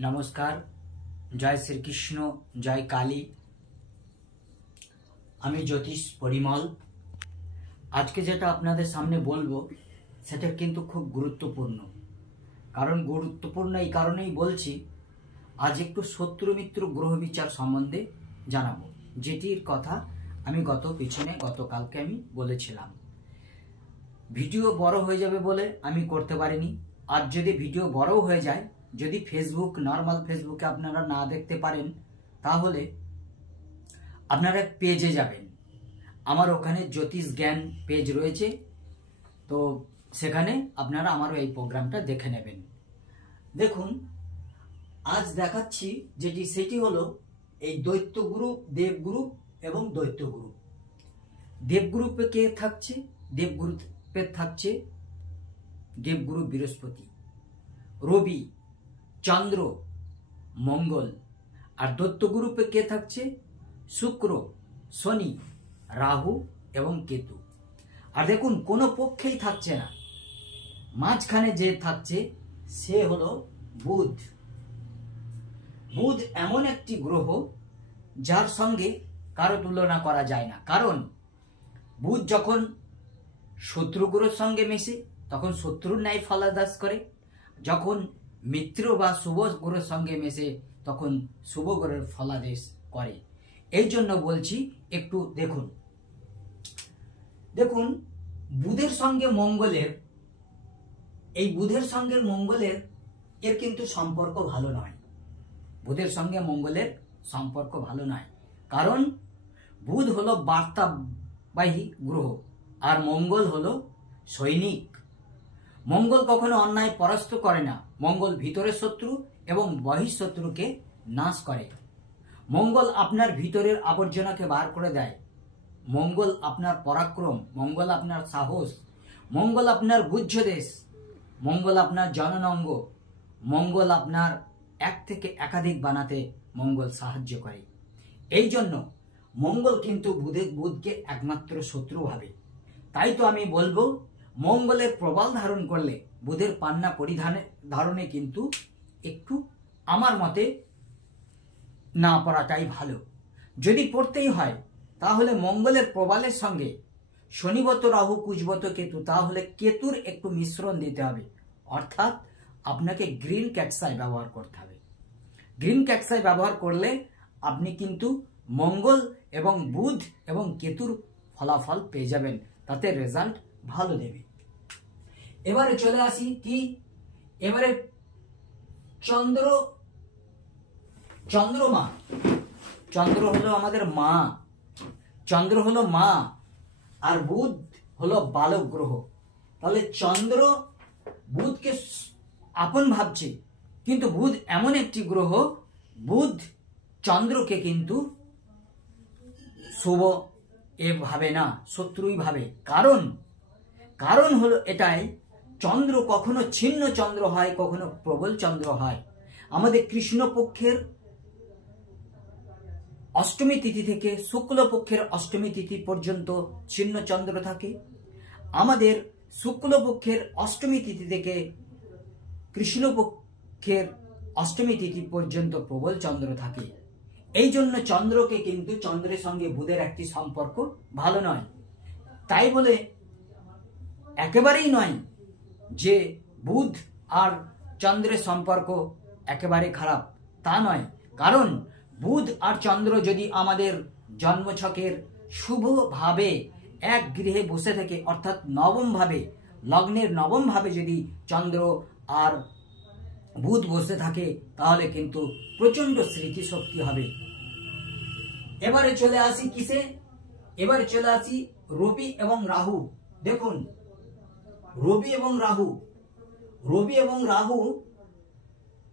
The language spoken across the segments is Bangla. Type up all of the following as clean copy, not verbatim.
নমস্কার, জয় শ্রীকৃষ্ণ, জয় কালী। আমি জ্যোতিষ পরিমল। আজকে যেটা আপনাদের সামনে বলবো সেটা কিন্তু খুব গুরুত্বপূর্ণ। কারণ গুরুত্বপূর্ণ এই কারণেই বলছি, আজ একটু শত্রু মিত্র গ্রহ বিচার সম্বন্ধে জানাবো, যেটির কথা আমি গতকালকে আমি বলেছিলাম। ভিডিও বড় হয়ে যাবে বলে আমি করতে পারিনি। আর যদি ভিডিও বড়ও হয়ে যায়, যদি নর্মাল ফেসবুকে আপনারা না দেখতে পারেন, তাহলে আপনারা পেজে যাবেন। আমার ওখানে জ্যোতিষ জ্ঞান পেজ রয়েছে, তো সেখানে আপনারা আমারও এই প্রোগ্রামটা দেখে নেবেন। দেখুন, আজ দেখাচ্ছি সেটি হলো এই দৈত্য গ্রুপ, দেব গ্রুপ এবং দৈত্য গ্রুপ। দেব গ্রুপে কে থাকছে? দেবগ্রুপে থাকছে দেবগুরু বৃহস্পতি, রবি, চন্দ্র, মঙ্গল। আর দৈত্য গ্রুপে কে থাকছে? শুক্র, শনি, রাহু এবং কেতু। আর দেখুন, কোনো পক্ষেই থাকছে না, মাঝখানে যে থাকছে সে হলো বুধ। বুধ এমন একটি গ্রহ যার সঙ্গে কারো তুলনা করা যায় না। কারণ বুধ যখন শত্রু গ্রহের সঙ্গে মেশে তখন শত্রুর ন্যায় ফলাদাস করে, যখন মিত্র বা শুভ গ্রহের সঙ্গে মেশে তখন শুভ গ্রহের ফলাদেশ করে। এই জন্য বলছি, একটু দেখুন বুধের সঙ্গে মঙ্গলের এর কিন্তু সম্পর্ক ভালো নয়। বুধের সঙ্গে মঙ্গলের সম্পর্ক ভালো নয়, কারণ বুধ হলো বার্তাবাহী গ্রহ আর মঙ্গল হলো সৈনিক। মঙ্গল কখনো অন্যায় পরাস্ত করে না। মঙ্গল ভিতরের শত্রু এবং বহিঃশত্রুকে নাশ করে। মঙ্গল আপনার ভিতরের আবর্জনাকে বার করে দেয়। মঙ্গল আপনার পরাক্রম, মঙ্গল আপনার সাহস, মঙ্গল আপনার বুদ্ধদেশ, মঙ্গল আপনার জননঙ্গ, মঙ্গল আপনার এক থেকে একাধিক বানাতে মঙ্গল সাহায্য করে। এই জন্য মঙ্গল কিন্তু বুধকে একমাত্র শত্রু ভাবে। তাই তো আমি বলবো, মঙ্গলের প্রবল ধারণ করলে বুধের পান্না ধারণে কিন্তু একটু আমার মতে না পড়াটাই ভালো। যদি পড়তেই হয় তাহলে মঙ্গলের প্রবলের সঙ্গে শনিবত রাহু, কুজবত কেতু, তাহলে কেতুর একটু মিশ্রণ দিতে হবে। অর্থাৎ আপনাকে গ্রিন ক্যাটসাই ব্যবহার করতে হবে। গ্রিন ক্যাটসাই ব্যবহার করলে আপনি কিন্তু মঙ্গল এবং বুধ এবং কেতুর ফলাফল পেয়ে যাবেন, তাতে রেজাল্ট ভালো দেবে। এবারে চলে আসি এবারে চন্দ্রমা। চন্দ্র হলো আমাদের মা, চন্দ্র হলো মা, আর বুধ হলো বালক গ্রহ। তাহলে চন্দ্র বুধকে আপন ভাবছে, কিন্তু বুধ এমন একটি গ্রহ, বুধ চন্দ্রকে কিন্তু শুভ ভাবে না, শত্রুই ভাবে। কারণ হলো এটাই, চন্দ্র কখনো ছিন্ন চন্দ্র হয়, কখনো প্রবল চন্দ্র হয়। আমাদের কৃষ্ণপক্ষের অষ্টমী তিথি থেকে শুক্লপক্ষের অষ্টমী তিথি পর্যন্ত ছিন্ন চন্দ্র থাকে। আমাদের শুক্লপক্ষের অষ্টমী তিথি থেকে কৃষ্ণপক্ষের অষ্টমী তিথি পর্যন্ত প্রবল চন্দ্র থাকে। এই জন্য চন্দ্রকে কিন্তু চন্দ্রের সঙ্গে বুধের একটি সম্পর্ক ভালো নয়। তাই বলে একেবারেই নয় যে বুধ আর চন্দ্রের সম্পর্ক একেবারে খারাপ, তা নয়। কারণ বুধ আর চন্দ্র যদি আমাদের জন্মছকের শুভভাবে এক গৃহে বসে থাকে, অর্থাৎ নবম ভাবে, লগ্নের নবম ভাবে যদি চন্দ্র আর বুধ বসে থাকে, তাহলে কিন্তু প্রচন্ড স্মৃতিশক্তি হবে। এবারে চলে আসি এবারে চলে আসি রবি এবং রাহু। দেখুন, রবি এবং রাহু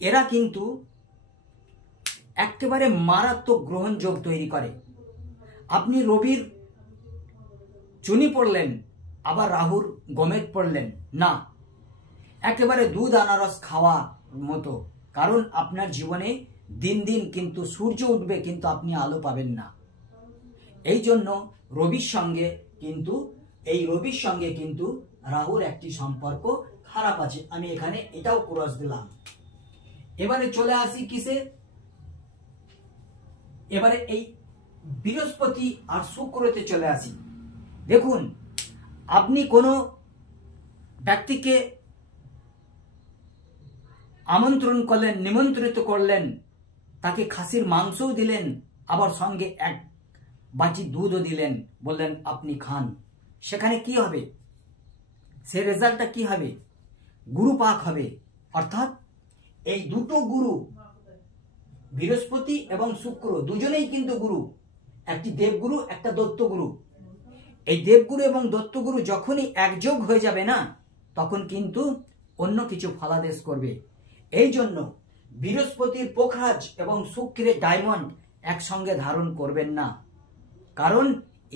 এরা কিন্তু একেবারে মারাত্মক গ্রহণ যোগ তৈরি করে। আপনি রবির চুনি পড়লেন, আবার রাহুর গমেদ পড়লেন না, একেবারে দুধ আনারস খাওয়া মতো। কারণ আপনার জীবনে দিন দিন কিন্তু সূর্য উঠবে, কিন্তু আপনি আলো পাবেন না। এই জন্য রবির সঙ্গে কিন্তু রাহুর একটি সম্পর্ক খারাপ আছে। আমি এখানে এটাও ক্রস দিলাম। এবারে চলে আসি কিসে, এবারে এই বৃহস্পতি আর শুক্রতে চলে আসি। দেখুন, আপনি কোনো ব্যক্তিকে আমন্ত্রণ করলেন, নিমন্ত্রিত করলেন, তাকে খাসির মাংসও দিলেন, আবার সঙ্গে এক বাটি দুধও দিলেন, বললেন আপনি খান, সেখানে কি হবে? সে রেজাল্টটা কি হবে? গুরু পাক হবে। অর্থাৎ এই দুটো গুরু, বৃহস্পতি এবং শুক্র, দুজনেই কিন্তু গুরু, একটি দেবগুরু একটা দত্তগুরু। এই দেবগুরু এবং দত্তগুরু যখনই একযোগ হয়ে যাবে না, তখন কিন্তু অন্য কিছু ফলাদেশ করবে। এই জন্য বৃহস্পতির পোখরাজ এবং শুক্রের ডায়মন্ড একসঙ্গে ধারণ করবেন না, কারণ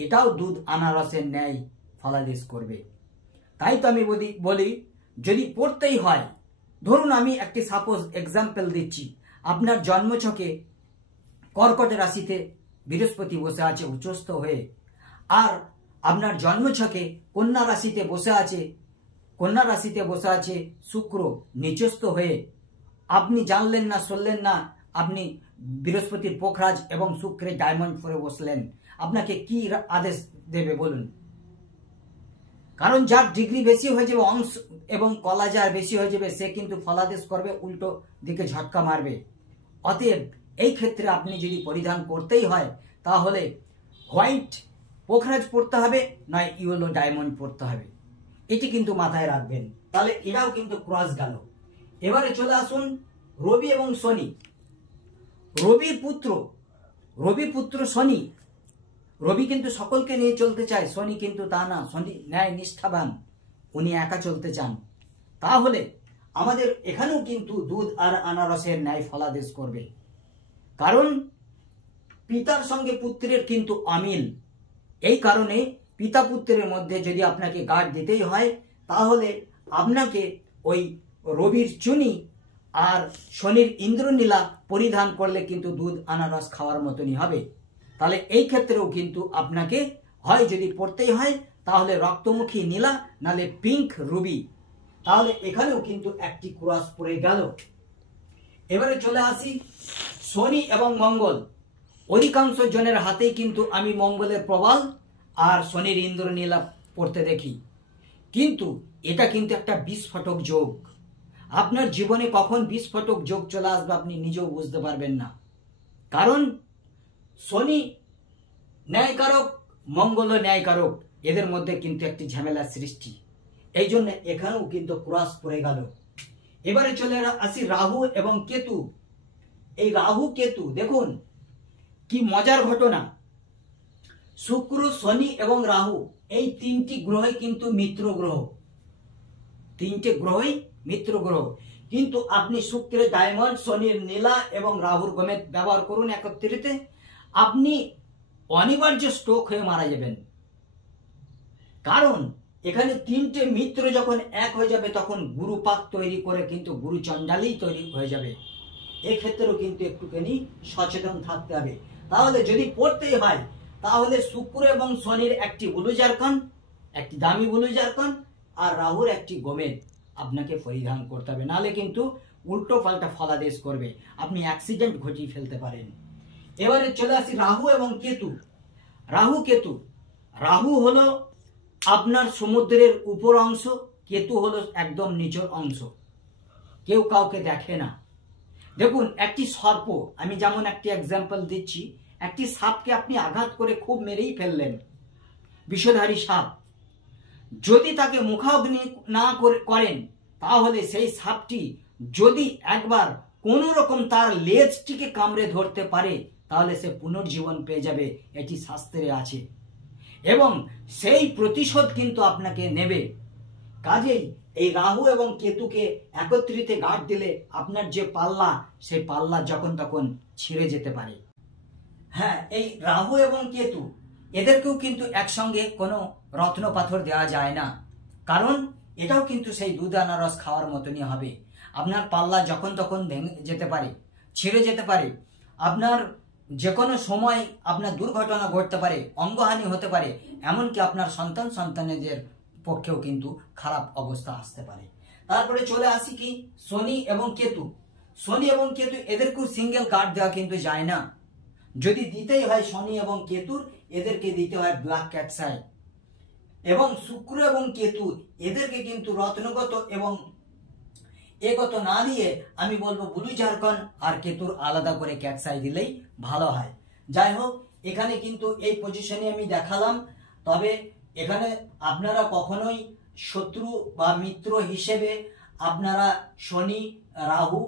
এটাও দুধ আনারসের ন্যায় ফলাদেশ করবে। তাই তো আমি বলি যদি পড়তেই হয়, ধরুন আমি একটি সাপোজ এক্সাম্পল দিচ্ছি, আপনার জন্মছকে কর্কট রাশিতে বৃহস্পতি বসে আছে উচ্চস্থ হয়ে, আর আপনার জন্মছকে কন্যা রাশিতে বসে আছে শুক্র নিচস্থ হয়ে, আপনি জানলেন না, শুনলেন না, আপনি বৃহস্পতির পোখরাজ এবং শুক্রের ডায়মন্ড পরে বসলেন, আপনাকে কি আদেশ দেবে বলুন? কারণ যার ডিগ্রি বেশি হয়ে যাবে, অংশ এবং কলা যার বেশি হয়ে যাবে, সে কিন্তু ফলাদেশ করবে, উল্টো দিকে ঝটকা মারবে। অতএব এই ক্ষেত্রে আপনি যদি পরিধান করতেই হয়, তাহলে হোয়াইট পোখরাজ পড়তে হবে, নয় ইয়েলো ডায়মন্ড পড়তে হবে। এটি কিন্তু মাথায় রাখবেন। তাহলে এটাও কিন্তু ক্রস গেল। এবারে চলে আসুন রবি এবং শনি। রবি পুত্র শনি। রবি কিন্তু সকলকে নিয়ে চলতে চায়, শনি কিন্তু তা না, শনি ন্যায় নিষ্ঠাবান, উনি একা চলতে চান। তাহলে আমাদের এখানেও কিন্তু দুধ আর আনারসের ন্যায় ফলাদেশ করবে, কারণ পিতার সঙ্গে পুত্রের কিন্তু অমিল। এই কারণে পিতা পুত্রের মধ্যে যদি আপনাকে গার্ড দিতেই হয়, তাহলে আপনাকে ওই রবির চুনি আর শনির ইন্দ্রনীলা পরিধান করলে কিন্তু দুধ আনারস খাওয়ার মতনই হবে। তাহলে এই ক্ষেত্রেও কিন্তু আপনাকে হয় যদি পড়তেই হয়, তাহলে রক্তমুখী নীলা, নালে পিঙ্ক রুবি। তাহলে এখানেও কিন্তু একটি ক্রস পড়ে গেল। এবারে চলে আসি শনি এবং মঙ্গল। অধিকাংশ জনের হাতেই কিন্তু আমি মঙ্গলের প্রবাল আর শনির ইন্দ্রনীলা পড়তে দেখি, কিন্তু এটা কিন্তু একটা বিস্ফোটক যোগ। আপনার জীবনে কখন বিস্ফোটক যোগ চলে আসবে আপনি নিজেও বুঝতে পারবেন না, কারণ শনি ন্যায়কারক, মঙ্গল ন্যায়কারক, এদের মধ্যে কিন্তু একটি ঝামেলার সৃষ্টি। এই জন্য এখানেও কিন্তু ক্রস পড়ে গেল। এবারে চলে আসি রাহু এবং কেতু। এই রাহু কেতু দেখুন কি মজার ঘটনা। শুক্র, শনি এবং রাহু এই তিনটি গ্রহই কিন্তু মিত্র গ্রহ, তিনটে গ্রহই মিত্র গ্রহ। কিন্তু আপনি শুক্রের ডায়মন্ড, শনির নীলা এবং রাহুর গমেদ ব্যবহার করুন একত্রিতে, আপনি অনিবার্য স্ট্রোক হয়ে মারা যাবেন। কারণ এখানে তিনটে মিত্র যখন এক হয়ে যাবে, তখন গুরুপাক তৈরি করে কিন্তু গুরু চণ্ডালী তৈরি হয়ে যাবে। এক্ষেত্রেও কিন্তু একটুখানি সচেতন থাকতে হবে। তাহলে যদি পড়তেই হয়, তাহলে শুক্র এবং শনির একটি বুলুজারকান, একটি দামি বুলুজারকান, আর রাহুর একটি গোমেদ আপনাকে পরিধান করতে হবে, নাহলে কিন্তু উল্টো পাল্টা ফলাদেশ করবে, আপনি অ্যাক্সিডেন্ট ঘটিয়ে ফেলতে পারেন। এবারে চলে আসি রাহু এবং কেতু। রাহু কেতু, রাহু হলো আপনার সমুদ্রের উপর অংশ, কেতু হলো একদম নিচের অংশ, কেউ কাউকে দেখে না। দেখুন একটি সর্প, আমি যেমন একটি এক্সাম্পল দিচ্ছি, একটি সাপকে আপনি আঘাত করে খুব মেরেই ফেললেন, বিষধারী সাপ, যদি তাকে মুখাগ্নি না করেন, তাহলে সেই সাপটি যদি একবার কোনো রকম তার লেজটিকে কামড়ে ধরতে পারে, তাহলে সে পুনর্জীবন পেয়ে যাবে, এটি শাস্ত্রে আছে, এবং সেই প্রতিশোধ কিন্তু আপনাকে নেবে। কাজেই এই রাহু এবং কেতুকে একত্রিত গাঁট দিলে আপনার যে পাল্লা, সেই পাল্লা যখন তখন ছিঁড়ে যেতে পারে। হ্যাঁ, এই রাহু এবং কেতু এদেরকেও কিন্তু একসঙ্গে কোনো রত্ন পাথর দেওয়া যায় না, কারণ এটাও কিন্তু সেই দুধ আনারস খাওয়ার মতনই হবে। আপনার পাল্লা যখন তখন ভেঙে যেতে পারে, ছিঁড়ে যেতে পারে, আপনার যে কোনো সময় আপনার দুর্ঘটনা ঘটতে পারে, অঙ্গহানি হতে পারে, এমনকি আপনার সন্তানেদের পক্ষেও কিন্তু খারাপ অবস্থা আসতে পারে। তারপরে চলে আসি কি শনি এবং কেতু। শনি এবং কেতু এদেরকেও সিঙ্গেল কার্ড দেওয়া কিন্তু যায় না। যদি দিতেই হয় শনি এবং কেতুর, এদেরকে দিতে হয় ব্ল্যাক ক্যাটস আই। এবং শুক্র এবং কেতু এদেরকে কিন্তু রত্নগত এবং এগত না দিয়ে আমি বলবো ব্লু ঝাড়খন্ড আর কেতুর আলাদা করে ক্যাটস আই দিলেই ভালো হয়। যাই হোক, এখানে কিন্তু এই পজিশনে আমি দেখালাম। তবে এখানে আপনারা কখনোই শত্রু বা মিত্র হিসেবে আপনারা শনি রাহু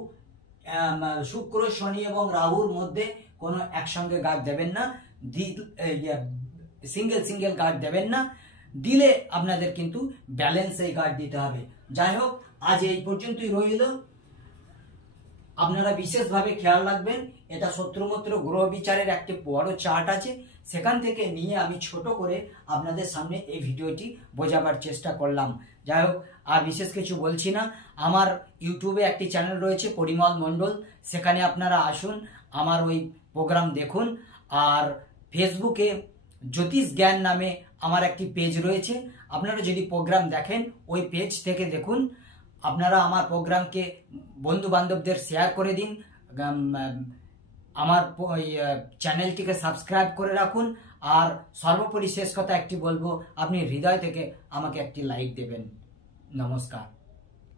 শুক্র শনি এবং রাহুর মধ্যে কোনো একসঙ্গে গার্ড দেবেন না, সিঙ্গেল সিঙ্গেল গার্ড দেবেন না। দিলে আপনাদের কিন্তু ব্যালেন্স এই গার্ড দিতে হবে। যাই হোক, আজ এই পর্যন্তই রইল। আপনারা বিশেষভাবে খেয়াল রাখবেন, এটা শত্রুমত্র গ্রহ বিচারের একটি বড় চার্ট আছে, সেখান থেকে নিয়ে আমি ছোট করে আপনাদের সামনে এই ভিডিওটি বোঝাবার চেষ্টা করলাম। যাই হোক, আর বিশেষ কিছু বলছি না। আমার ইউটিউবে একটি চ্যানেল রয়েছে পরিমল মণ্ডল, সেখানে আপনারা আসুন, আমার ওই প্রোগ্রাম দেখুন। আর ফেসবুকে জ্যোতিষ জ্ঞান নামে আমার একটি পেজ রয়েছে, আপনারা যদি প্রোগ্রাম দেখেন ওই পেজ থেকে দেখুন। আপনারা আমার প্রোগ্রামকে বন্ধু বান্ধবদের শেয়ার করে দিন, আমার চ্যানেলটিকে সাবস্ক্রাইব করে রাখুন। আর সর্বোপরি শেষ কথা একটি বলবো, আপনি হৃদয় থেকে আমাকে একটি লাইক দেবেন। নমস্কার।